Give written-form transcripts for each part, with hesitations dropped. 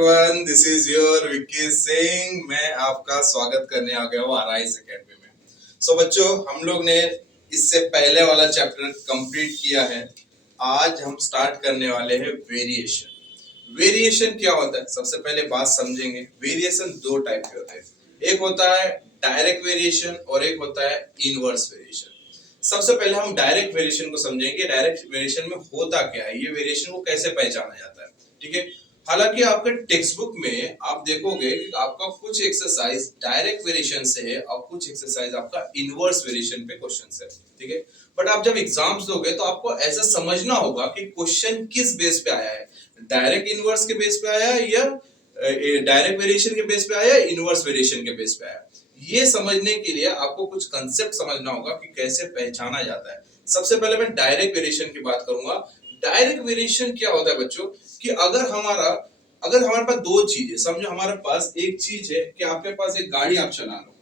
Everyone, this is your Vicky Singh. मैं आपका स्वागत करने आ गया हूँ आरआईएस एकेडमी में। बच्चों, हम लोग ने इससे पहले वाला चैप्टर कंप्लीट किया है। आज हम स्टार्ट करने वाले हैं वेरिएशन। वेरिएशन क्या होता है, सबसे पहले बात समझेंगे। वेरिएशन दो टाइप के होते हैं, एक होता है डायरेक्ट वेरिएशन और एक होता है इनवर्स वेरिएशन। सबसे पहले हम डायरेक्ट वेरिएशन को समझेंगे। डायरेक्ट वेरिएशन में होता क्या है, ये वेरिएशन को कैसे पहचाना जाता है। ठीक है, हालांकि आपके टेक्स्ट बुक में आप देखोगे कि आपका कुछ एक्सरसाइज डायरेक्ट वेरिएशन से है और कुछ एक्सरसाइज आपका इनवर्स वेरिएशन पे क्वेश्चन है। ठीक है, बट आप जब एग्जाम्स दोगे तो आपको ऐसा समझना होगा कि क्वेश्चन किस बेस पे आया है, डायरेक्ट इनवर्स के बेस पे आया है या डायरेक्ट वेरिएशन के बेस पे आया है, इनवर्स वेरिएशन के बेस पे आया है। ये समझने के लिए आपको कुछ कंसेप्ट समझना होगा कि कैसे पहचाना जाता है। सबसे पहले मैं डायरेक्ट वेरिएशन की बात करूंगा। डायरेक्ट वेरिएशन क्या होता है बच्चों, कि अगर हमारे पास दो चीज है, समझो हमारे पास एक चीज है कि आपके पास एक गाड़ी आप चला रहे हो,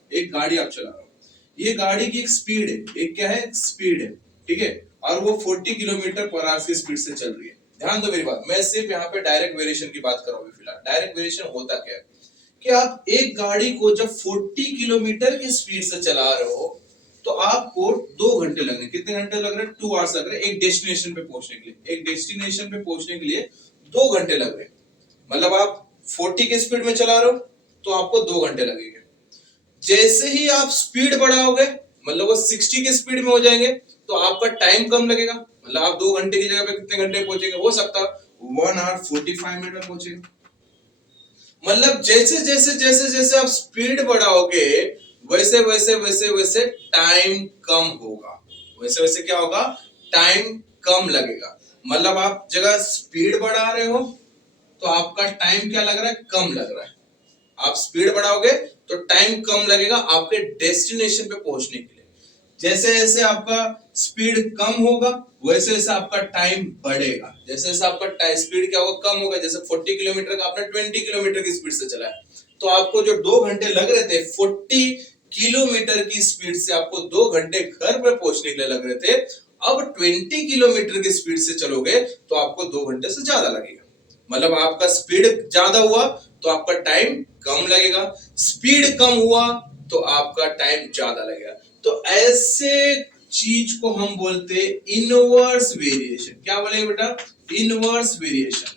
ये गाड़ी की एक स्पीड है, एक क्या है, स्पीड है। ठीक है, और वो 40 किलोमीटर पर आवर की स्पीड से चल रही है। ध्यान दो मेरी बात, मैं सिर्फ यहाँ पे डायरेक्ट वेरिएशन की बात कर रहा हूँ फिलहाल। डायरेक्ट वेरिएशन होता क्या है कि आप एक गाड़ी को जब 40 किलोमीटर की स्पीड से चला रहे हो तो आपको 2 घंटे लगने। कितने घंटे लग रहे हैं? 2 आवर्स लग रहे हैं एक डेस्टिनेशन पे पहुंचने के लिए। एक डेस्टिनेशन पे पहुंचने के लिए 2 घंटे लग रहे हैं। मतलब आप 40 की स्पीड में चला रहे हो तो आपको 2 घंटे लगेंगे। जैसे ही आप स्पीड बढ़ाओगे, मतलब वो 60 की स्पीड में हो जाएंगे, तो आपका टाइम कम लगेगा। मतलब आप 2 घंटे की जगह पे कितने घंटे पहुंचेंगे, हो सकता 1 आवर 45 मिनट में पहुंचेंगे। मतलब जैसे जैसे जैसे जैसे आप स्पीड बढ़ाओगे वैसे वैसे वैसे वैसे टाइम कम होगा। वैसे वैसे क्या होगा, टाइम कम लगेगा। मतलब आप जगह स्पीड बढ़ा रहे हो तो आपका टाइम क्या लग रहा है, कम लग रहा है। आप स्पीड बढ़ाओगे तो टाइम कम लगेगा आपके डेस्टिनेशन पे पहुंचने के लिए। जैसे जैसे आपका स्पीड कम होगा वैसे वैसे आपका टाइम बढ़ेगा। जैसे जैसे आपका स्पीड क्या होगा, कम होगा। जैसे 40 किलोमीटर का आपने 20 किलोमीटर की स्पीड से चलाया तो आपको जो 2 घंटे लग रहे थे 40 किलोमीटर की स्पीड से, आपको 2 घंटे घर पे पहुंचने के लिए लग रहे थे, अब 20 किलोमीटर की स्पीड से चलोगे तो आपको 2 घंटे से ज्यादा लगेगा। मतलब आपका स्पीड ज्यादा हुआ तो आपका टाइम कम लगेगा, स्पीड कम हुआ तो आपका टाइम ज्यादा लगेगा। तो ऐसे चीज को हम बोलते हैं इनवर्स वेरिएशन। क्या बोलेंगे बेटा, इनवर्स वेरिएशन।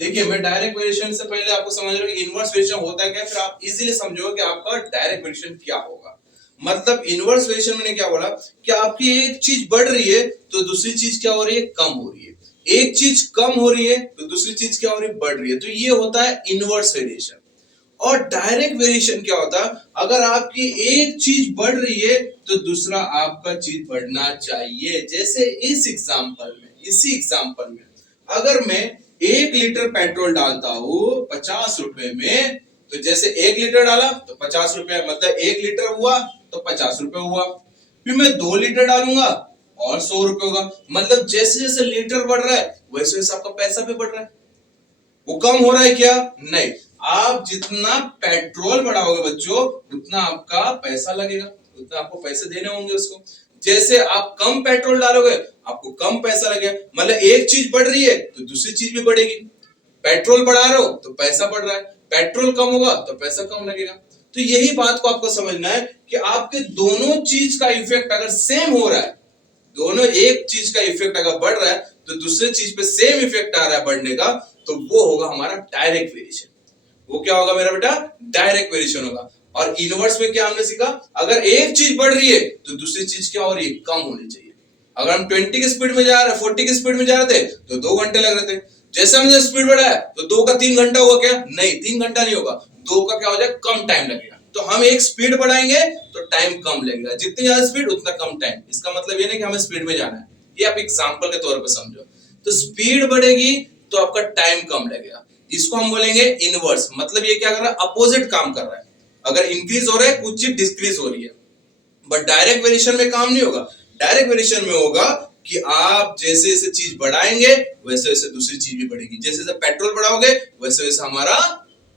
देखिए, मैं डायरेक्ट वेरिएशन से पहले आपको समझ रहा हूं कि इनवर्स वेरिएशन होता है क्या, फिर आप इजीली समझोगे कि आपका डायरेक्ट वेरिएशन क्या होगा। मतलब इनवर्स वेरिएशन मैंने क्या बोला कि आपकी एक चीज बढ़ रही है तो दूसरी चीज क्या हो रही है, कम हो रही है। एक चीज कम हो रही है तो दूसरी चीज क्या हो रही है, बढ़ रही है। तो ये होता है इनवर्स वेरिएशन। और डायरेक्ट वेरिएशन क्या होता है, अगर आपकी एक चीज बढ़ रही है तो दूसरा आपका चीज बढ़ना चाहिए। जैसे इसी एग्जांपल में अगर मैं 1 लीटर पेट्रोल डालता हूं 50 रुपए में, तो जैसे 1 लीटर डाला तो 50 रुपए, मतलब 1 लीटर हुआ तो 50 रुपए हुआ। फिर मैं 2 लीटर डालूंगा और 100 रुपए होगा। मतलब जैसे जैसे लीटर बढ़ रहा है वैसे वैसे आपका पैसा भी बढ़ रहा है। वो कम हो रहा है क्या? नहीं। आप जितना पेट्रोल बढ़ाओगे बच्चों उतना आपका पैसा लगेगा, उतना आपको पैसे देने होंगे उसको। जैसे आप कम पेट्रोल डालोगे आपको कम पैसा लगेगा। मतलब एक चीज बढ़ रही है तो दूसरी चीज भी बढ़ेगी। पेट्रोल बढ़ा रहे हो तो पैसा बढ़ रहा है, पेट्रोल कम होगा तो पैसा कम लगेगा। तो यही बात को आपको समझना है कि आपके दोनों चीज का इफेक्ट अगर सेम हो रहा है, दोनों एक चीज का इफेक्ट अगर बढ़ रहा है तो दूसरे चीज पे सेम इफेक्ट आ रहा है बढ़ने का, तो वो होगा हमारा डायरेक्ट वेरिएशन। वो क्या होगा मेरा बेटा, डायरेक्ट वेरिएशन होगा। और इनवर्स में क्या हमने सीखा, अगर एक चीज बढ़ रही है तो दूसरी चीज क्या हो रही है, कम होनी चाहिए। अगर हम 20 की स्पीड में जा रहे, 40 की स्पीड में जा रहे थे तो 2 घंटे लग रहे थे। जैसे हमने स्पीड बढ़ाया तो 2 का 3 घंटा हुआ क्या? नहीं, 3 घंटा नहीं होगा, 2 का क्या हो जाए, कम टाइम लगेगा। तो हम एक स्पीड बढ़ाएंगे तो टाइम कम लगेगा, जितनी ज्यादा स्पीड उतना कम टाइम। इसका मतलब ये नहीं कि हमें स्पीड में जाना है, ये आप एग्जांपल के तौर पे समझो। तो स्पीड बढ़ेगी तो आपका टाइम कम लगेगा, इसको हम बोलेंगे इनवर्स। मतलब ये क्या कर रहा है, अपोजिट काम कर रहा है। अगर इंक्रीज हो रहा है कुछ चीज डिक्रीज हो रही है। बट डायरेक्ट वेरिएशन में काम नहीं होगा। डायरेक्ट वेरिएशन में होगा कि आप जैसे जैसे चीज बढ़ाएंगे वैसे वैसे दूसरी चीज भी बढ़ेगी। जैसे जैसे पेट्रोल बढ़ाओगे वैसे वैसे हमारा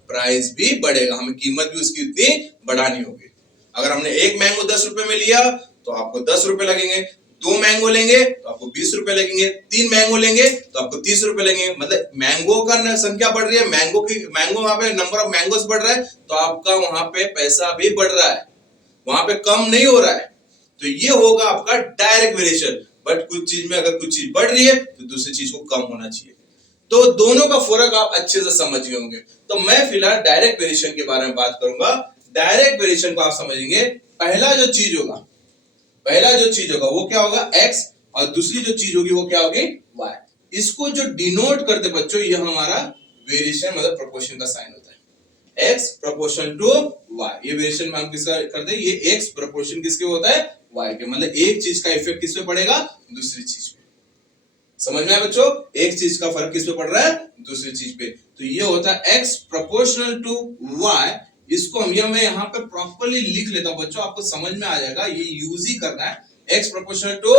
प्राइस भी बढ़ेगा, हमें कीमत भी उसकी उतनी बढ़ानी होगी। अगर हमने एक मैंगो 10 रुपए में लिया तो आपको 10 रुपए लगेंगे, 2 मैंगो लेंगे तो आपको 20 रुपए लगेंगे, 3 मैंगो लेंगे तो आपको 30 रुपए लगेंगे। मतलब मैंगो का संख्या बढ़ रही है, मैंगो वहां पे नंबर ऑफ मैंगोस बढ़ रहा है, तो आपका वहां पे पैसा भी बढ़ रहा है, वहां पे कम नहीं हो रहा है। तो ये होगा आपका डायरेक्ट वेरिएशन। बट कुछ चीज में अगर कुछ चीज बढ़ रही है तो दूसरी चीज को कम होना चाहिए। तो दोनों का फर्क आप अच्छे से समझ गए होंगे। तो मैं फिलहाल डायरेक्ट वेरिएशन के बारे में बात करूंगा। डायरेक्ट वेरिएशन को आप समझेंगे, पहला जो चीज होगा वो क्या होगा, x, और दूसरी जो चीज होगी वो क्या होगी, y। इसको जो डिनोट करते बच्चों, ये हमारा वेरिएशन मतलब प्रोपोर्शन का साइन होता है, x प्रोपोर्शनल टू y। ये वेरिएशन में हम किसका करते हैं, ये x प्रोपोर्शन किसके होता है, y के। मतलब एक चीज का इफेक्ट किस पे पड़ेगा, दूसरी चीज पे। समझ में आया बच्चों, एक चीज का फर्क किस पे पड़ रहा है, दूसरी चीज पे। तो ये होता है x प्रोपोर्शनल टू y। इसको मैं यहाँ पे प्रॉपर्ली लिख लेता हूं बच्चों, आपको समझ में आ जाएगा। ये यूज ही करना है, x प्रोपोर्शनल टू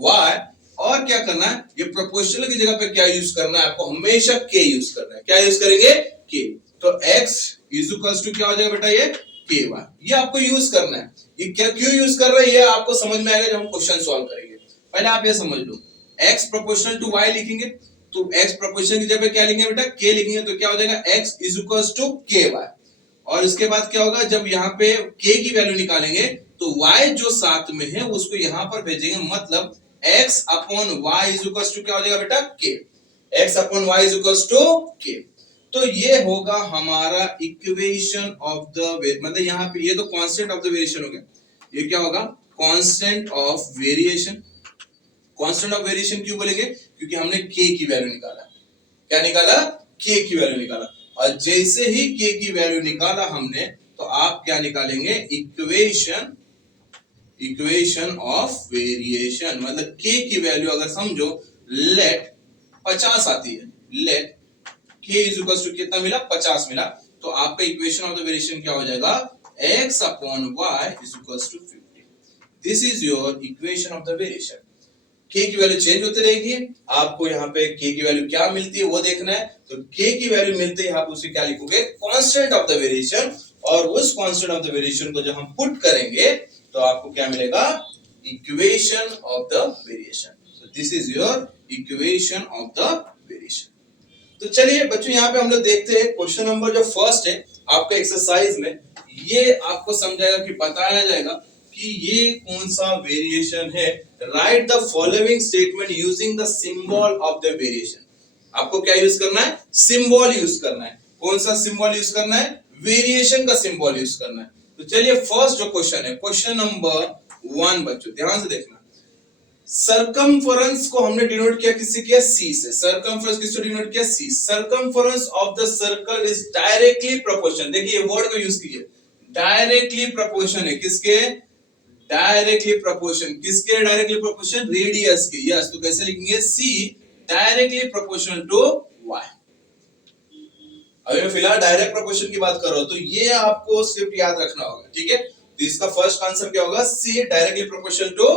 y। और क्या करना है, ये प्रोपोर्शनल की जगह पे क्या यूज करना है, आपको हमेशा k यूज करना है। क्या यूज करेंगे, k। तो x इज इक्वल्स टू क्या हो जाएगा बेटा, ये ky। ये आपको यूज करना है। ये क्या क्यों यूज कर रहे हैं, ये आपको समझ में आएगा जब हम क्वेश्चन सॉल्व करेंगे। पहले आप ये समझ लो, x प्रोपोर्शनल टू y लिखेंगे तो x प्रोपोर्शनल की जगह क्या लिखेंगे बेटा, k लिखेंगे। तो क्या हो जाएगा, x is equals to ky। और इसके बाद क्या होगा, जब यहाँ पे k की वैल्यू निकालेंगे तो y जो साथ में है उसको यहां पर भेजेंगे। मतलब x upon y is equals to क्या हो जाएगा बेटा, k। x upon y is equals to k। तो ये होगा हमारा इक्वेशन ऑफ द, मतलब यहाँ पे ये तो कांस्टेंट ऑफ द वेरिएशन हो गया। ये क्या होगा, constant of variation. Constant of variation क्यों बोलेंगे, क्योंकि हमने k की वैल्यू निकाला। क्या निकाला, k की वैल्यू निकाला। और जैसे ही k की वैल्यू निकाला हमने, तो आप क्या निकालेंगे, इक्वेशन ऑफ वेरिएशन। मतलब k की वैल्यू अगर समझो लेट 50 आती है, let k is equal to कितना मिला, 50 मिला। तो आपका इक्वेशन ऑफ द वेरिएशन क्या हो जाएगा, x upon y is equal to 50। This is your equation of the variation. k की वैल्यू चेंज होती रहेगी, आपको यहाँ पे k की वैल्यू क्या मिलती है वो देखना है। तो k की वैल्यू मिलते ही आप उसे क्या लिखोगे, कांस्टेंट ऑफ द वेरिएशन। और उस कांस्टेंट ऑफ द वेरिएशन को जब हम पुट करेंगे तो आपको क्या मिलेगा, equation of the variation. So this is your equation of the variation. तो चलिए बच्चों, यहाँ पे हम लोग देखते हैं क्वेश्चन नंबर जो फर्स्ट है आपका एक्सरसाइज में। ये आपको समझाएगा कि बताया जाएगा कि ये कौन सा वेरिएशन है। Right the following statement using the symbol of the variation. आपको क्या यूज करना है, सिंबल यूज करना है। कौन सा सिंबल यूज करना है, वेरिएशन का सिंबल यूज करना है। तो चलिए फर्स्ट जो क्वेश्चन है, क्वेश्चन नंबर 1 बच्चों ध्यान से देखना। सरकमफरेंस को हमने डिनोट किया, किससे किया, c से। सरकमफरेंस किससे डिनोट किया, c। Circumference of the circle is directly proportional. देखिए ये वर्ड को यूज कीजिए, डायरेक्टली प्रोपोर्शन है किसके, डायरेक्टली प्रोपोर्शन किसके, डायरेक्टली प्रोपोर्शन रेडियस के। यस, तो कैसे लिखेंगे, c directly proportional to y। अभी मैं फिलहाल डायरेक्ट प्रोपोर्शन की बात कर रहा हूं, तो ये आपको सिर्फ याद रखना होगा, ठीक है। तो इसका फर्स्ट आंसर क्या होगा, c directly proportional to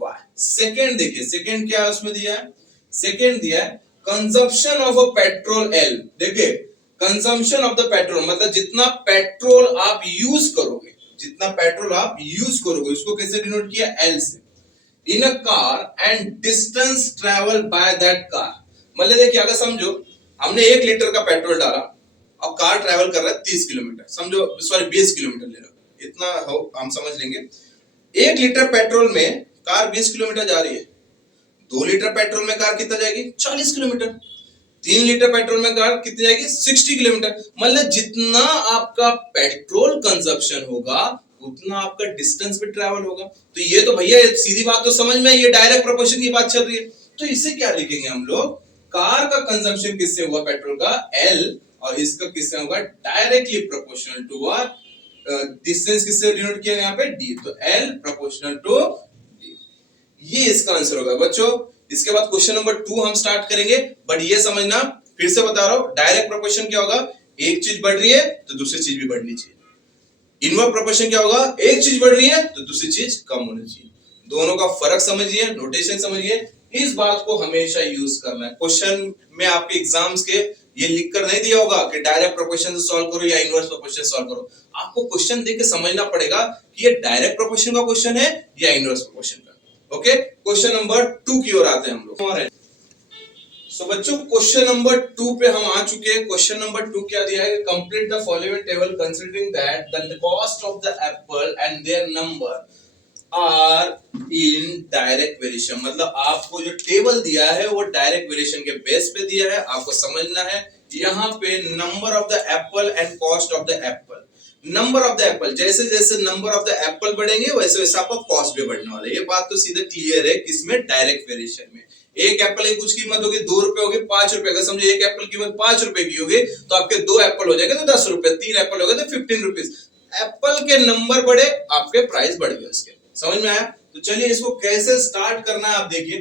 y। Second देखिए, सेकंड क्या है उसमें दिया है, सेकंड दिया है consumption of a petrol L। देखिए कंजम्पशन ऑफ द पेट्रोल मतलब जितना पेट्रोल आप यूज करोगे, जितना पेट्रोल आप यूज करोगे उसको कैसे डिनोट किया, L से। In a car and distance travel by that car. मतलब देखिए अगर समझो हमने 1 लीटर का पेट्रोल डाला और कार ट्रेवल कर रहा है 30 किलोमीटर, समझो सॉरी 20 किलोमीटर ले लो, इतना हो हम समझ लेंगे। 1 लीटर पेट्रोल में कार 20 किलोमीटर जा रही है। 2 लीटर पेट्रोल में कार कितना जाएगी, 40 किलोमीटर। 3 लीटर पेट्रोल में कार कितनी जाएगी, 60 किलोमीटर। मतलब जितना आपका पेट्रोल कंजप्शन होगा उतना आपका डिस्टेंस भी ट्रैवल होगा। तो ये तो भैया सीधी बात तो समझ में, ये डायरेक्ट प्रोपोर्शन की बात चल रही है। तो इसे क्या लिखेंगे हम लोग, कार का कंजम्पशन किससे हुआ, पेट्रोल का L, और इसका किससे होगा, directly proportional to what, distance किससे डिनोट किया यहाँ पे, D। तो L प्रोपोर्शनल टू D। ये इसका आंसर होगा बच्चों। इसके बाद क्वेश्चन नंबर 2 हम स्टार्ट करेंगे। बट ये समझना, फिर से बता रहा हूं, डायरेक्ट प्रोपोर्शन क्या होगा, एक चीज बढ़ रही है तो दूसरी चीज भी बढ़नी चाहिए। इनवर्स प्रोपोर्शन क्या होगा, एक चीज बढ़ रही है तो दूसरी चीज कम होनी चाहिए। दोनों का फर्क समझिए, नोटेशन समझिए, इस बात को हमेशा यूज करना है। क्वेश्चन में आपके एग्जाम्स के ये लिखकर नहीं दिया होगा कि डायरेक्ट प्रोपोर्शन से सॉल्व करो या इनवर्स प्रोपोर्शन से सॉल्व करो। आपको क्वेश्चन देख के समझना पड़ेगा कि ये डायरेक्ट प्रोपोर्शन का क्वेश्चन है या इनवर्स प्रोपोर्शन का। ओके, क्वेश्चन नंबर 2 की ओर आते हैं हम लोग। सो बच्चों क्वेश्चन नंबर 2 पे हम आ चुके हैं। क्वेश्चन नंबर 2 क्या दिया है, complete the following table considering that the cost of the apple and their number are in direct variation. मतलब आपको जो टेबल दिया है वो डायरेक्ट वेरिएशन के बेस पे दिया है। आपको समझना है यहाँ पे number of the apple and cost of the Apple. Number of the Apple, जैसे जैसे नंबर ऑफ द एप्पल बढ़ेंगे वैसे वैसे आपका कॉस्ट भी बढ़ने वाला है। ये बात तो सीधे क्लियर है किसमें, डायरेक्ट वेरिएशन में। एक एप्पल की कुछ कीमत होगी 2 रुपए होगी 5 रुपए, अगर समझे एक एप्पल की कीमत 5 रुपए की होगी तो आपके 2 एप्पल हो जाएंगे तो 10 रुपए, 3 एप्पल हो गए तो 15 रुपीज। एप्पल के नंबर बढ़े आपके प्राइस बढ़ गए उसके। समझ में आया? तो चलिए इसको कैसे स्टार्ट करना है आप देखिए।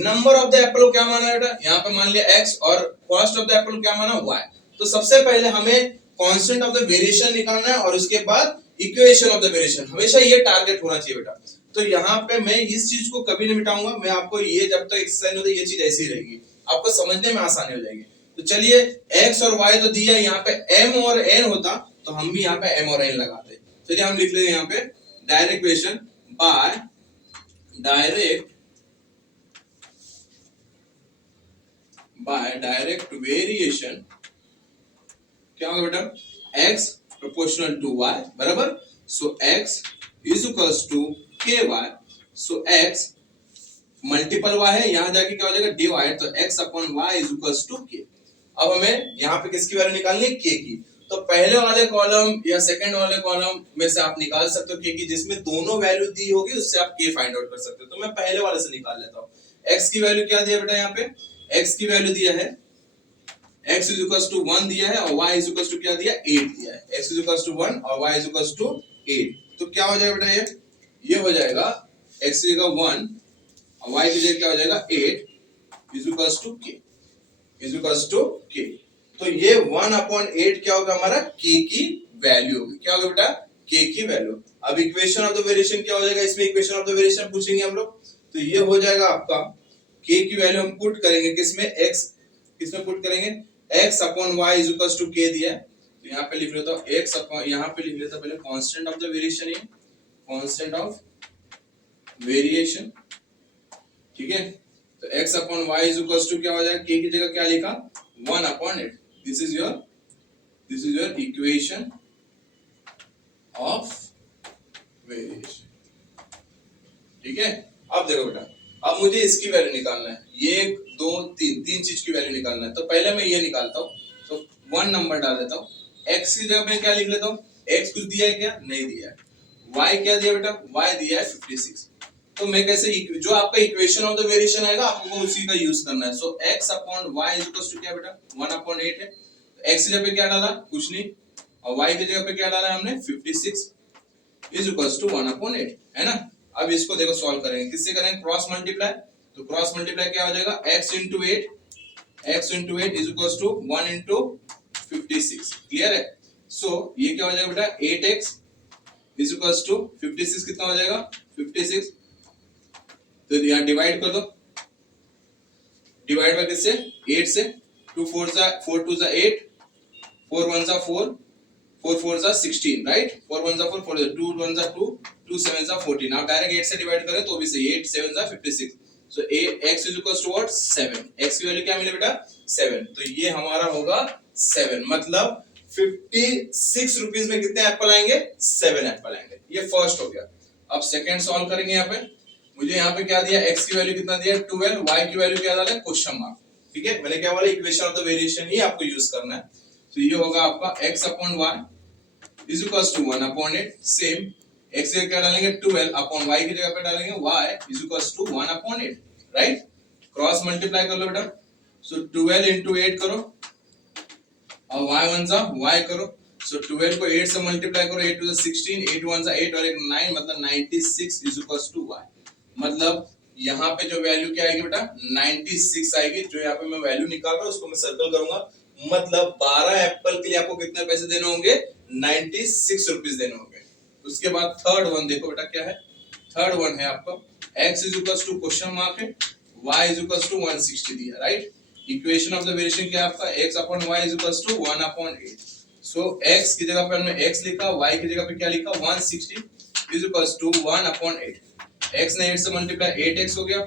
नंबर ऑफ द एप्पल को क्या माना है बेटा, यहाँ पे मान लिया x और कॉस्ट ऑफ द एप्पल को क्या माना y। तो सबसे पहले हमें कांस्टेंट ऑफ द वेरिएशन निकालना है और उसके बाद इक्वेशन ऑफ द वेरिएशन। हमेशा ये टारगेट होना चाहिए बेटा। तो यहाँ पे मैं इस चीज को कभी नहीं मिटाऊंगा, मैं आपको ये जब तक एक्सरसाइज होता है ये चीज ऐसी रहेगी, आपको समझने में आसानी हो जाएगी। तो चलिए x और y तो दिया, यहाँ पे m और n होता तो हम भी यहाँ पे m और n लगाते। चलिए हम लिख लेंगे यहाँ पे direct variation by direct variation क्या होगा बेटा, x प्रोपोर्शनल टू y बराबर। So x is equals to ky। So x multiple y है, यहां जाके क्या हो जाएगा डिवाइड, तो x upon y is equals to k। अब हमें यहाँ पे किसकी वैल्यू निकालनी है, k की। तो पहले वाले कॉलम या सेकंड वाले कॉलम में से आप निकाल सकते हो k की, जिसमें दोनों वैल्यू दी होगी उससे आप k फाइंड आउट कर सकते हो। तो मैं पहले वाले से निकाल लेता हूँ। x की वैल्यू क्या दिया बेटा, यहाँ पे x की वैल्यू दिया है x इज इक्वल्स टू 1 दिया है और y इज इक्वल्स टू क्या दिया 8 दिया है। x इज इक्वल्स टू 1 और y इज इक्वल्स टू 8। तो क्या हो जाएगा बेटा, ये हो जाएगा x की जगह 1 और y की जगह क्या हो जाएगा 8 is equals to k, is equals to k। तो ये 1/8 क्या होगा हमारा k की वैल्यू होगी। क्या होगा बेटा, k की वैल्यू। अब इक्वेशन ऑफ द वेरिएशन क्या हो जाएगा, इसमें इक्वेशन ऑफ द वेरिएशन पूछेंगे हम लोग। तो ये हो जाएगा आपका k की वैल्यू हम पुट करेंगे किसमें, x किसमें पुट करेंगे, x upon y is equals to k दिया है। तो यहाँ पे लिख लेता हूँ x अपॉन, यहाँ पे लिख लेता पहले कांस्टेंट ऑफ द वेरिएशन, ये कांस्टेंट ऑफ वेरिएशन, ठीक है। तो x upon y is equals to क्या हो जाएगा, k की जगह क्या लिखा 1/8। This is your equation of variation, ठीक है। अब देखो बेटा, अब मुझे इसकी वैल्यू निकालना है, ये 2 3 तीन चीज की वैल्यू निकालना है। तो पहले मैं ये निकालता हूँ, तो 1 नंबर डाल देता हूँ। x की जगह मैं क्या लिख लेता हूँ, x कुछ दिया है क्या, नहीं दिया है। y क्या दिया बेटा, y दिया है 56। तो मैं कैसे, जो आपका इक्वेशन ऑफ द वेरिएशन आएगा आपको उसी का यूज करना है। So x upon y is equal to क्या बेटा 1/8 है। तो x की जगह पे क्या डाला, कुछ नहीं, और y की जगह पे क्या डाला हमने 56 इज इक्वल टू 1/8, है ना। अब इसको देखो सॉल्व करेंगे, किससे करेंगे, क्रॉस मल्टीप्लाई। तो क्रॉस मल्टीप्लाई क्या हो जाएगा, x into 8 is equal to 1 into 56। Clear है। सो ये क्या हो जाएगा बेटा 8x इज इक्वल टू 56 कितना हो जाएगा 56। तो यहाँ डिवाइड कर दो, डिवाइड बाय किससे 8 से। 2 4 जा 4 2 जा 8, 4 1 जा 4, 4 4 जा 16, राइट। 4 1 जा 4, 4 2 1 जा 2, 2 7 जा 14। आप डायरेक्ट 8 से डिवाइड करें तो भी सही, 8 7 जा 56। So x is equal to what 7। x की वैल्यू क्या मिले बेटा 7। तो ये हमारा होगा 7, मतलब 56 रुपीस में कितने एप्पल आएंगे, 7 एप्पल आएंगे। ये फर्स्ट हो गया। अब सेकंड सॉल्व करेंगे। यहाँ पे मुझे यहाँ पे क्या दिया, x की वैल्यू कितना दिया 12, y की वैल्यू क्या डाला क्वेश्चन मार्क, ठीक है। मैंने क्या बोला, इक्वेशन ऑफ द वेरिएशन ही आपको यूज करना है। तो ये होगा आपका x upon y is equal to 1/8। Same x की क्या डालेंगे 12 अपॉन y की जगह पे डालेंगे y is equal to 1/8, right. Cross multiply कर लो बेटा। सो 12 into 8 करो और y 1 जा y करो। सो 12 को 8 से मल्टीप्लाई करो, 8 2 16, 8 1 जा 8 और एक 9, मतलब 96 इज इक्वल टू y। मतलब यहाँ पे जो वैल्यू क्या आएगी बेटा 96 आएगी। जो यहाँ पे मैं वैल्यू निकाल रहा हूँ उसको मैं सर्कल करूंगा। मतलब 12 एप्पल के लिए आपको कितने पैसे देने होंगे, 96 रुपीस देने होंगे। उसके बाद थर्ड वन देखो बेटा क्या है, थर्ड वन है आपका x is equal to question mark है, y इज इक्वल टू 160 दिया, right. Equation of the variation क्या है आपका x upon y is equal to 1/8। So x की जगह पे हमने x लिखा, y की जगह पे क्या लिखा 160 इज इक्वल टू 1/8। x ने 8 से मल्टीप्लाई 8x हो गया,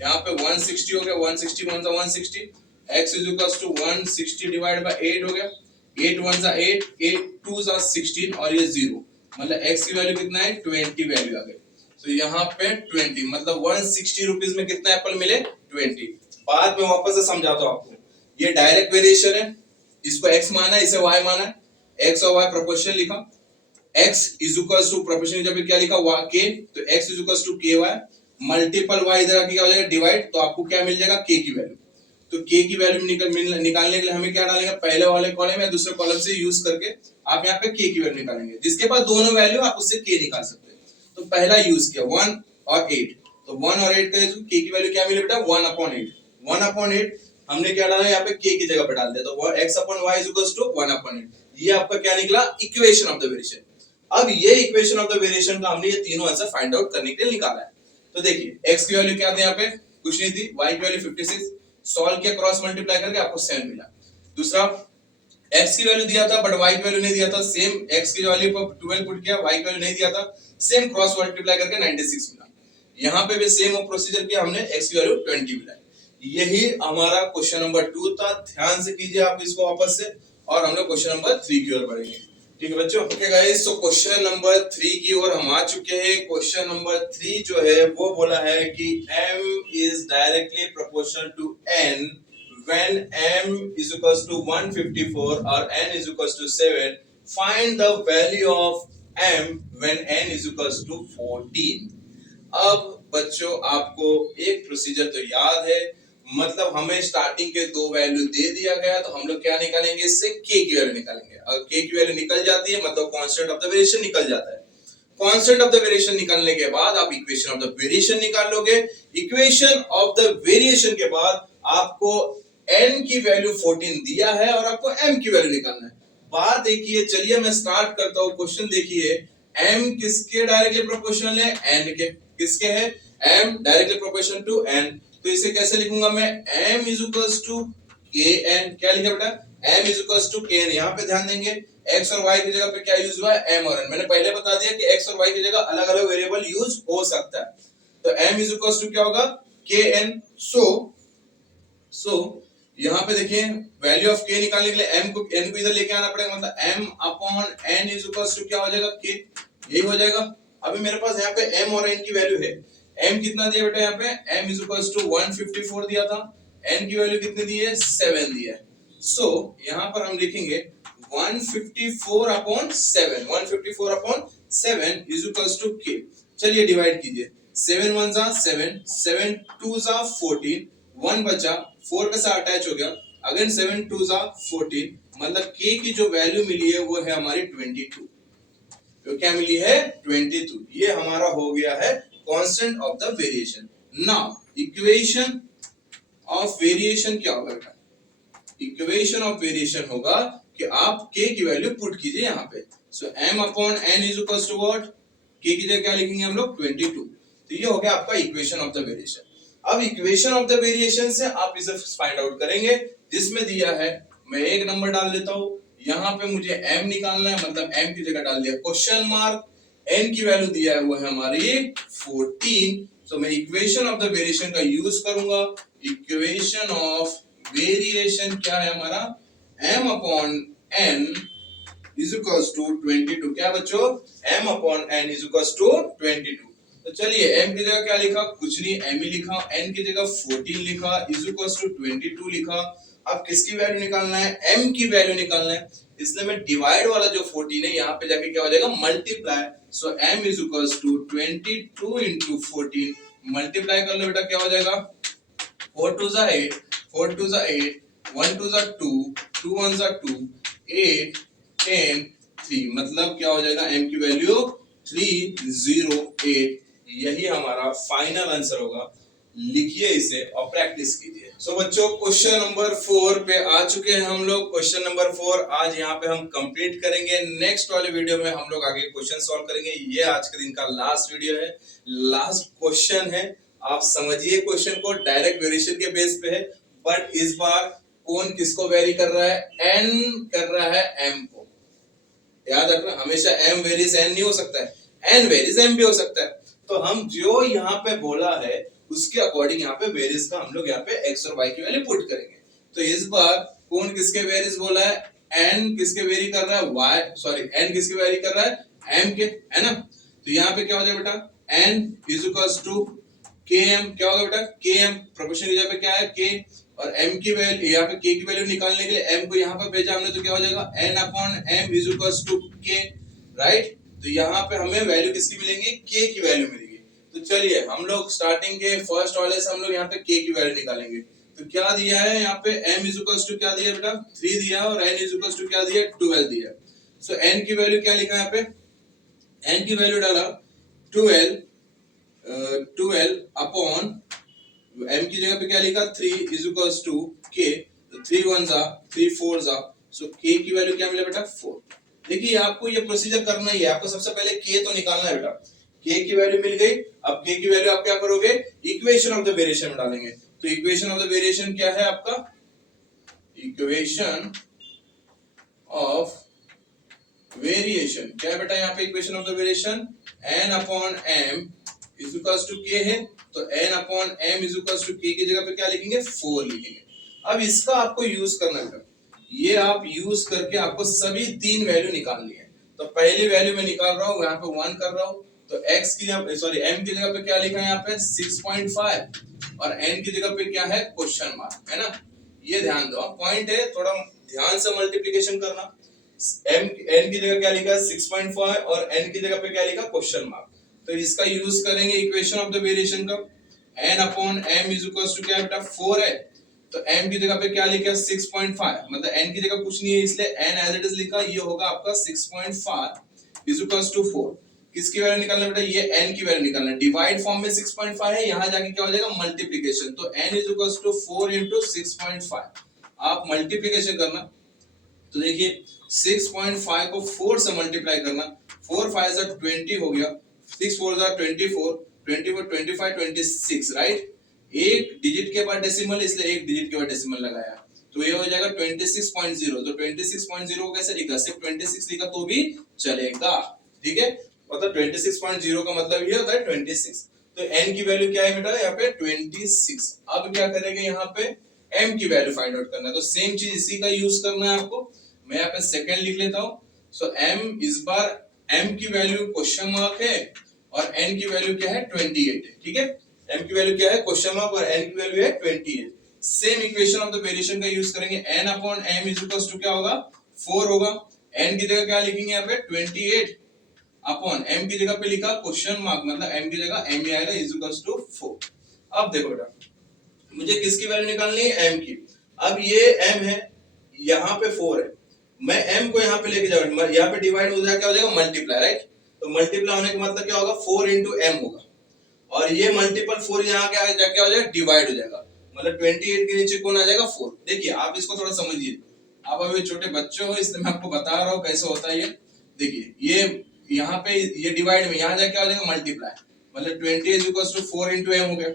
यहाँ पे 160 हो गया, 160 1 सा 160, x is equal to 160 divide by 8 हो गया, 8 1 सा 8, 8 2 सा 16 और ये 0, मतलब x की वैल्यू कितना है 20 वैल्यू आ गई। तो यहाँ पे 20 मतलब 160 रुपीज में कितना एप्पल मिले 20। बाद में वापस से समझाता हूँ आपको, ये डायरेक्ट वेरिएशन है, इसको x माना है, इसे y माना है, x और y प्रोपोर्शनल लिखा, x is equal to proportional जब क्या लिखा k, तो x is equal to ky multiple y इधर आके क्या हो जाएगा डिवाइड, तो आपको क्या मिल जाएगा k की वैल्यू। तो k की वैल्यू निकालने के लिए हमें क्या डालेंगे, पहले वाले कॉलम या दूसरे कॉलम से यूज करके आप यहाँ पे k की वैल्यू निकालेंगे, जिसके पास दोनों वैल्यू आप उससे k निकाल सकते हैं। तो पहला यूज किया 1 और 8, तो 1 और 8 का k की वैल्यू क्या मिले बेटा 1/8, 1/8 हमने क्या डाला यहाँ पे k की जगह पे डाल दिया, तो x/y इज इक्वल टू 1/8, ये आपका क्या निकला इक्वेशन ऑफ द वेरिएशन। अब ये इक्वेशन ऑफ द वेरिएशन का हमने ये तीनों आंसर फाइंड आउट करने के लिए निकाला है। तो देखिए x की वैल्यू क्या थी यहाँ पे, कुछ नहीं थी, y की वैल्यू 56, सॉल्व किया क्रॉस मल्टीप्लाई करके आपको 7 मिला। दूसरा x की वैल्यू दिया था बट y की वैल्यू नहीं दिया था, सेम x की वैल्यू पर 12 पुट किया, y की वैल्यू नहीं दिया था, सेम क्रॉस मल्टीप्लाई करके 96 मिला। यहाँ पे भी सेम प्रोसीजर किया हमने, x की वैल्यू 20 मिला। यही हमारा क्वेश्चन नंबर 2 था, ध्यान से कीजिए आप इसको वापस से, और हम लोग क्वेश्चन नंबर 3 की ओर बढ़ेंगे। ठीक है बच्चों, ओके गाइस, तो क्वेश्चन नंबर 3 की ओर हम आ चुके हैं। क्वेश्चन नंबर 3 जो है वो बोला है कि m is directly proportional to n when m is equals to 154 or n is equals to 7, find the value of m when n is equals to 14। अब बच्चों आपको एक प्रोसीजर तो याद है, मतलब हमें स्टार्टिंग के दो वैल्यू दे दिया गया, तो हम लोग क्या निकालेंगे, इससे k की वैल्यू निकालेंगे। अगर k की वैल्यू निकल जाती है मतलब कांस्टेंट ऑफ द वेरिएशन निकल जाता है। कांस्टेंट ऑफ द वेरिएशन निकालने के बाद आप इक्वेशन ऑफ द वेरिएशन निकाल लोगे। इक्वेशन ऑफ द वेरिएशन के बाद आपको n की वैल्यू 14 दिया है और आपको m की वैल्यू निकालना है। बात देखिए, चलिए मैं स्टार्ट करता हूं। क्वेश्चन देखिए, m किसके डायरेक्टली प्रोपोर्शनल है, n के। किसके है, m directly proportional to n, तो इसे कैसे लिखूंगा मैं, m is equals to kn। क्या लिखा बेटा, m is equals to kn। यहाँ पे ध्यान देंगे x और y की जगह पे क्या यूज हुआ है, m और n। मैंने पहले बता दिया कि x और y की जगह अलग अलग वेरिएबल यूज हो सकता है, तो m इज इक्वल्स टू क्या होगा kn। सो यहाँ पे देखिए वैल्यू ऑफ k निकालने के लिए n को इधर लेके आना पड़ेगा, मतलब m upon n is equals to क्या हो जाएगा k, यही हो जाएगा। अभी मेरे पास यहाँ पे m और n की वैल्यू है, m कितना दिया बेटा, यहाँ पे m इज इक्वल्स टू 154 दिया था, n की वैल्यू कितनी दी है 7 दी है। सो यहाँ पर हम लिखेंगे 154 upon 7, 154 upon 7 is equals to k। चलिए डिवाइड कीजिए, 7 1 जा 7, 7 2 जा 14, 1 बचा, 4 के साथ अटैच हो गया, अगेन 7 2 जा 14, मतलब k की जो वैल्यू मिली है वो है हमारी 22। तो क्या मिली है 22, ये हमारा हो गया है constant of the variation. Now equation of variation क्या होगा बेटा, इक्वेशन ऑफ वेरिएशन होगा कि आप k की वैल्यू पुट कीजिए यहाँ पे। So m upon n is equals to what, k की जगह क्या लिखेंगे हम लोग 22। तो ये हो गया आपका इक्वेशन ऑफ द वेरिएशन। अब इक्वेशन ऑफ द वेरिएशन से आप इसे फाइंड आउट करेंगे, जिसमें दिया है मैं एक नंबर डाल देता हूं, यहाँ पे मुझे m निकालना है, मतलब m की जगह डाल दिया क्वेश्चन मार्क, n की वैल्यू दिया है वो है हमारी 14। तो मैं इक्वेशन ऑफ द वेरिएशन का यूज करूंगा। इक्वेशन ऑफ वेरिएशन क्या है हमारा, m upon n is equals to 22। क्या बच्चों, m upon n is equals to 22। तो चलिए m की जगह क्या लिखा, कुछ नहीं, m ही लिखा, n की जगह 14 लिखा, इज इक्वल्स टू 22 लिखा। अब किसकी वैल्यू निकालना है, m की वैल्यू निकालना है, इसलिए मैं डिवाइड वाला जो 14 है यहाँ पे जाके क्या हो जाएगा multiply. So m is equals to 22 into 14, multiply कर लो बेटा, क्या हो जाएगा 4 2 जा 8, 4 2 जा 8, 1 2 जा 2, 2 1 जा 2, 8 10 3, मतलब क्या हो जाएगा m की वैल्यू 308। यही हमारा फाइनल आंसर होगा। लिखिए इसे और प्रैक्टिस कीजिए। सो बच्चों क्वेश्चन नंबर 4 पे आ चुके हैं हम लोग। क्वेश्चन नंबर 4 आज यहाँ पे हम कंप्लीट करेंगे। नेक्स्ट वाले वीडियो में हम लोग आगे क्वेश्चन सॉल्व करेंगे। ये आज के दिन का लास्ट वीडियो है, लास्ट क्वेश्चन है। आप समझिए क्वेश्चन को, डायरेक्ट वेरिएशन के बेस पे है, बट इस बार कौन किसको वेरी कर रहा है, n कर रहा है m को। याद रखना हमेशा m वेरीज n नहीं हो सकता है, n वेरीज m भी हो सकता है। तो तो हम जो यहाँ पे बोला है उसके अकॉर्डिंग यहाँ पे वेरियस का हम लोग यहाँ पे एक्स और वाई की वैल्यू पुट करेंगे। तो इस बार कौन किसके वेरियस बोला है, एन किसके वेरी कर रहा है, वाई सॉरी एन किसके वेरी कर रहा है, एम के, है ना। तो यहाँ पे क्या हो जाएगा बेटा, एन इज इक्वल्स टू के एम, क्या होगा बेटा, के एम, प्रोपोर्शन की जगह पे क्या है के, और m की वैल्यू यहाँ पे k की वैल्यू निकालने के लिए m को यहाँ पर भेजा हमने, तो क्या हो जाएगा n upon m is equals to k, right. तो यहाँ पे हमें वैल्यू किसकी मिलेंगी, k की वैल्यू मिलेगी। तो चलिए हम लोग स्टार्टिंग के फर्स्ट वाले से हम लोग यहाँ पे k की वैल्यू निकालेंगे। तो क्या दिया है यहाँ पे, m इज इक्वल्स टू क्या दिया बेटा 3 दिया, और n इज इक्वल्स टू क्या दिया 12 दिया। सो n की वैल्यू क्या लिखा है यहाँ पे, n की वैल्यू डाला 12 अपॉन m की जगह पे क्या लिखा 3 इज इक्वल्स टू k, तो 3 1 जा 3 4 जा, सो k की वैल्यू क्या मिला बेटा 4। देखिए आपको ये प्रोसीजर करना ही है, आपको सबसे पहले k तो निकालना है बेटा, k की वैल्यू मिल गई। अब k की वैल्यू आप क्या करोगे, इक्वेशन ऑफ द वेरिएशन में डालेंगे। तो इक्वेशन ऑफ द वेरिएशन क्या है आपका, इक्वेशन ऑफ वेरिएशन क्या है बेटा, यहाँ पे equation of the variation n upon m is equals to k है, तो n upon m is equals to k की जगह पे क्या लिखेंगे 4 लिखेंगे। अब इसका आपको यूज करना है, ये आप यूज करके आपको सभी तीन वैल्यू निकालनी है। तो पहली वैल्यू मैं निकाल रहा हूँ, यहाँ पे 1 कर रहा हूँ, तो x की जगह सॉरी m की जगह पे क्या लिखा है यहाँ पे 6.5, और n की जगह पे क्या है क्वेश्चन मार्क, है ना। ये ध्यान दो, पॉइंट है, थोड़ा ध्यान से मल्टीप्लिकेशन करना। n की जगह क्या लिखा है 6.5, और n की जगह पे क्या लिखा क्वेश्चन मार्क। तो इसका यूज करेंगे इक्वेशन ऑफ द वेरिएशन का, n upon m is equals to क्या बेटा 4 है, तो m की जगह पे क्या लिखा 6.5, मतलब n की जगह कुछ नहीं है इसलिए n एज इट इज लिखा, ये होगा आपका 6.5 इज इक्वल्स टू 4। किसकी वैल्यू निकालना बेटा, ये n की वैल्यू निकालना, डिवाइड फॉर्म में 6.5 है, यहां जाके क्या हो जाएगा मल्टीप्लिकेशन, तो n is equals to 4 into 6.5, आप मल्टीप्लिकेशन करना। तो देखिए 6.5 को 4 से मल्टीप्लाई करना, 4 5 जा 20 हो गया, 6 4 जा 24, 24 25 26, राइट। एक डिजिट के बाद डेसिमल, इसलिए एक डिजिट के बाद डेसिमल लगाया, तो ये हो जाएगा 26.0। तो 26.0 को कैसे लिखा, सिर्फ 26 लिखा तो भी चलेगा, ठीक है। मतलब 26.0 का मतलब ये होता है 26। तो n की वैल्यू क्या है बेटा यहाँ पे 26। अब क्या करेंगे यहाँ पे m की वैल्यू फाइंड आउट करना है, तो सेम चीज इसी का यूज करना है आपको। मैं यहाँ पे सेकंड लिख लेता हूँ। सो m इस बार m की वैल्यू क्वेश्चन मार्क है, और n की वैल्यू क्या है 28 है, ठीक है। m की वैल्यू क्या है क्वेश्चन मार्क, और n की वैल्यू है 28। Same equation of the variation का यूज करेंगे, n upon m is equals to क्या होगा 4 होगा, n की जगह क्या लिखेंगे यहाँ पे 28 अपॉन m की जगह पे लिखा क्वेश्चन मार्क, मतलब m की जगह m ही आएगा इज इक्वल्स टू 4। अब देखो बेटा मुझे किसकी वैल्यू निकालनी है, m की। अब ये m है, यहाँ पे 4 है, मैं m को यहाँ पे लेके जाऊंगा, यहाँ पे डिवाइड हो जाएगा, क्या हो जाएगा मल्टीप्लाई, राइट। तो मल्टीप्लाई होने का मतलब क्या होगा 4 into m होगा, और ये मल्टीपल 4 यहाँ क्या हो जाएगा डिवाइड हो जाएगा, मतलब 28 के नीचे कौन आ जाएगा 4। देखिए आप इसको थोड़ा समझिए, आप अभी छोटे बच्चे हो इसलिए मैं आपको बता रहा हूँ कैसे होता है ये। देखिए ये यहाँ पे ये डिवाइड में यहाँ जाके क्या हो जाएगा मल्टीप्लाई, मतलब 20 is equals to 4 into m हो गया।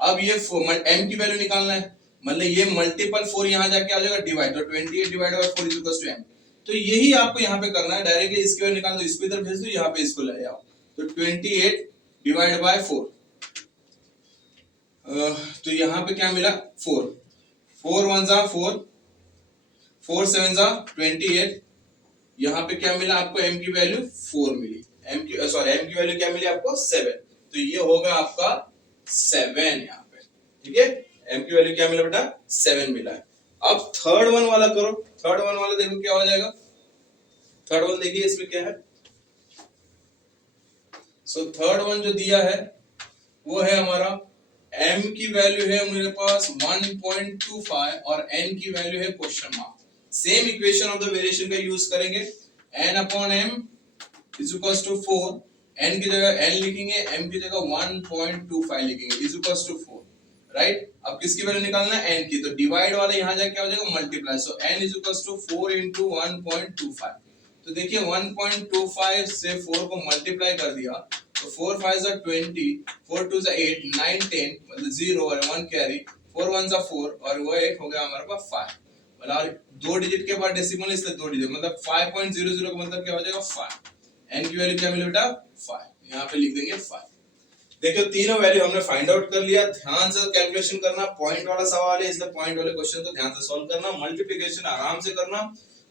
अब ये m की वैल्यू निकालना है, मतलब ये मल्टीपल 4 यहाँ जाके आ जाएगा डिवाइड, तो 28 divide by 4 is equals to m। तो यही आपको यहाँ पे करना है, डायरेक्टली इसकी वैल्यू निकाल दो, इसको इधर भेज दो, यहाँ पे इसको ले आओ, तो 28 डिवाइड बाय 4, तो यहाँ पे क्या मिला 4, 4 1 जा 4, 4 7 जा 28, यहाँ पे क्या मिला आपको m की वैल्यू 4 मिली, m की वैल्यू क्या मिली आपको 7, तो ये होगा आपका 7 यहाँ पे, ठीक है। m की वैल्यू क्या मिला बेटा 7 मिला है। अब थर्ड वन वाला करो, थर्ड वन वाला देखो क्या हो जाएगा, थर्ड वन देखिए इसमें क्या है। सो थर्ड वन जो दिया है वो है हमारा m की वैल्यू है मेरे पास 1.25 और n की वैल्यू है question mark. Same equation of the variation का यूज करेंगे, n upon m is equals to 4, n की जगह n लिखेंगे, m की जगह 1.25 लिखेंगे इज इक्वल्स टू 4, राइट। अब किसकी वैल्यू निकालना है n की, तो डिवाइड वाला यहाँ जाके क्या हो जाएगा multiply, so n is equals to 4 into 1.25। तो देखिए 1.25 से 4 को मल्टीप्लाई कर दिया, तो 4 5 are 20, 4 2 are 8, 9 10, मतलब 0 और 1 कैरी, 4 1 are 4, और वो एक हो गया हमारे पास 5, मतलब दो डिजिट के बाद डेसिमल इसलिए दो डिजिट, मतलब 5.00 का मतलब क्या हो जाएगा 5। n की वैल्यू क्या मिली बेटा 5, यहाँ पे लिख देंगे 5। देखियो तीनों वैल्यू हमने फाइंड आउट कर लिया। ध्यान से कैलकुलेशन करना, पॉइंट वाला सवाल है इसलिए पॉइंट वाले क्वेश्चन को ध्यान से सॉल्व करना। मल्टीप्लिकेशन आराम से करना।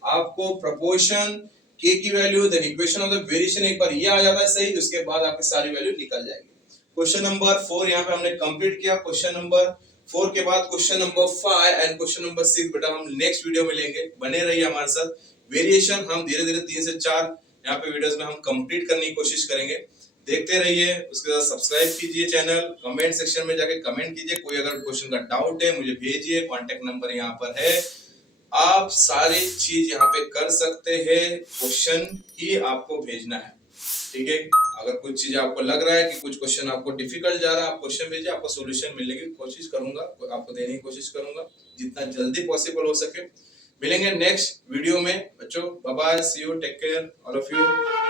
आपको प्रोपोर्शन के की value, then equation of the variation एक बार ये आ जाता है सही, उसके बाद आपकी सारी वैल्यू निकल जाएगी। क्वेश्चन नंबर 4 यहाँ पे हमने कंप्लीट किया। क्वेश्चन नंबर 4 के बाद question number 5 and question number 6 बेटा हम नेक्स्ट वीडियो में लेंगे। बने रहिए हमारे साथ। वेरिएशन हम धीरे धीरे 3 से 4 यहाँ पे वीडियोस में हम कंप्लीट करने की कोशिश करेंगे। देखते रहिए। उसके बाद सब्सक्राइब कीजिए चैनल, कमेंट सेक्शन में जाके कमेंट कीजिए। कोई अगर क्वेश्चन का डाउट है मुझे भेजिए, कांटेक्ट नंबर यहाँ पर है। आप सारी चीज यहाँ पे कर सकते हैं, क्वेश्चन ही आपको भेजना है, ठीक है। अगर कुछ चीज आपको लग रहा है कि कुछ क्वेश्चन आपको डिफिकल्ट जा रहा है, आप क्वेश्चन भेजिए, आपको सॉल्यूशन मिलने की कोशिश करूंगा, आपको देने की कोशिश करूंगा जितना जल्दी पॉसिबल हो सके। मिलेंगे नेक्स्ट वीडियो में बच्चों। Bye bye, see you, take care all of you.